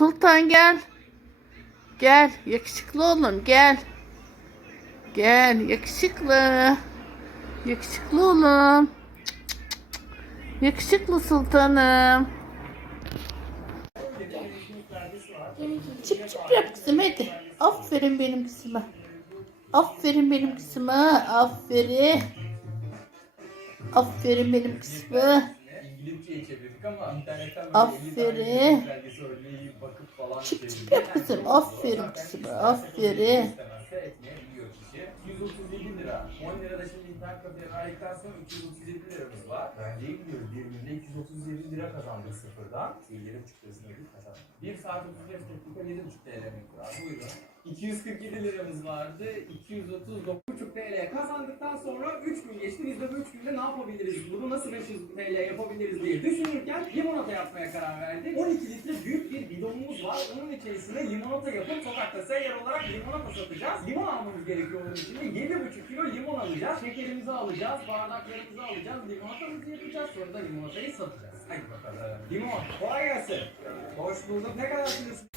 Sultan gel. Gel yakışıklı oğlum gel. Gel yakışıklı. Yakışıklı oğlum. Yakışıklı sultanım. Çıp çıp yap kızım hadi. Aferin benim kızıma. Aferin benim kızıma. Aferin. Aferin benim kızıma. İngilizceye çevirdik ama internetten böyle Aferin. 50 tane belgesi örneği bakıp falan çıp çevirdik. yap kızım. Aferin kızıma. Aferin. Kişi. 137 lira. 10 lira da şimdi internet kafeye verdikten sonra 237 liramız var. Bence iyi gidiyoruz. Bir günde 237 lira kazandık sıfırdan. 7,5 lirasını ödeyip kazandık. 1 saat 35 dakika 7,5 TL miktarı. Buyurun. 247 liramız vardı. 239,5 TL kazandıktan sonra 3 gün geçti. Biz de bu 3 günde ne yapabiliriz? Bunu nasıl 500 TL yapabiliriz diye düşünürken limonata yapmaya karar verdik. 12 litre büyük bir bidonumuz var. Onun içerisine limonata yapıp sokakta seyyar olarak limonata satacağız. Limon almamız gerekiyor onun için de 7,5 kilo limon alacağız. Şekerimizi alacağız, bardaklarımızı alacağız, limonatamızı yapacağız. Sonra da limonatayı satacağız. Hadi bakalım. Limon, kolay gelsin. Hoş bulduk. Ne kadar sürüyorsun?